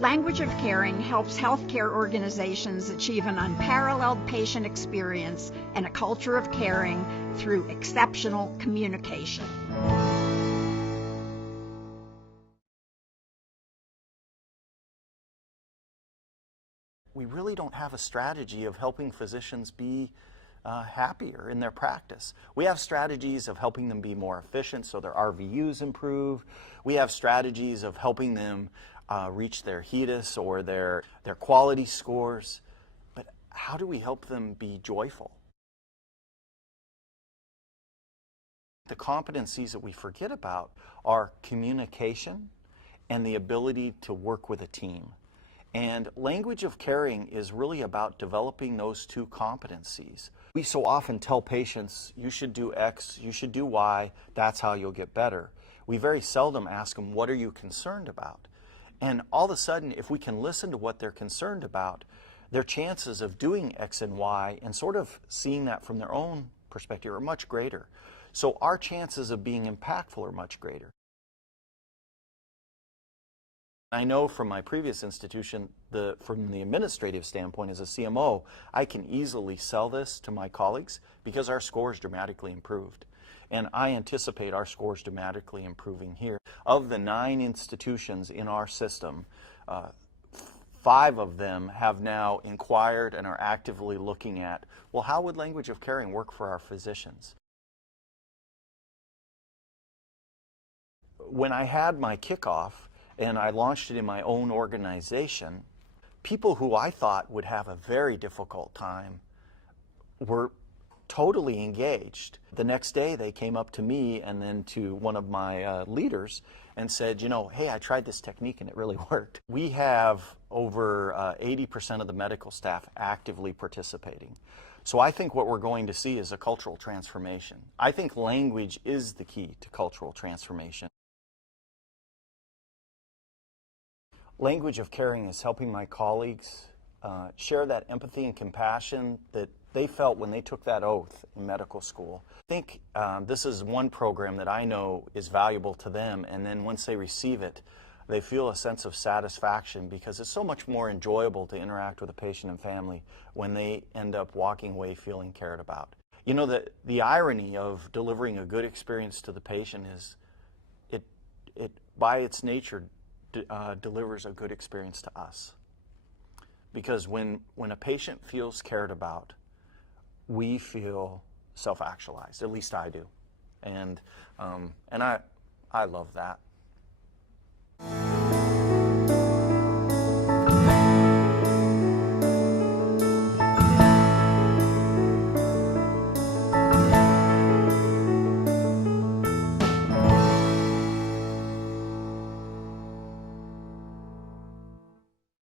Language of Caring helps healthcare organizations achieve an unparalleled patient experience and a culture of caring through exceptional communication. We really don't have a strategy of helping physicians be happier in their practice. We have strategies of helping them be more efficient so their RVUs improve. We have strategies of helping them reach their HEDIS or their quality scores. But how do we help them be joyful? The competencies that we forget about are communication and the ability to work with a team. And language of caring is really about developing those two competencies. We so often tell patients, you should do X, you should do Y, that's how you'll get better. We very seldom ask them, what are you concerned about? And all of a sudden, if we can listen to what they're concerned about, their chances of doing X and Y and sort of seeing that from their own perspective are much greater. So our chances of being impactful are much greater. I know from my previous institution, from the administrative standpoint as a CMO, I can easily sell this to my colleagues because our scores dramatically improved. And I anticipate our scores dramatically improving here. Of the 9 institutions in our system, 5 of them have now inquired and are actively looking at, well, how would language of caring work for our physicians? When I had my kickoff and I launched it in my own organization, people who I thought would have a very difficult time were totally engaged. The next day they came up to me and then to one of my leaders and said, you know, hey, I tried this technique and it really worked. We have over 80% of the medical staff actively participating. So I think what we're going to see is a cultural transformation. I think language is the key to cultural transformation. Language of caring is helping my colleagues share that empathy and compassion that they felt when they took that oath in medical school. I think this is one program that I know is valuable to them, and then once they receive it, they feel a sense of satisfaction because it's so much more enjoyable to interact with a patient and family when they end up walking away feeling cared about. You know, the irony of delivering a good experience to the patient is it by its nature delivers a good experience to us. Because when a patient feels cared about, we feel self-actualized. At least I do, and I love that.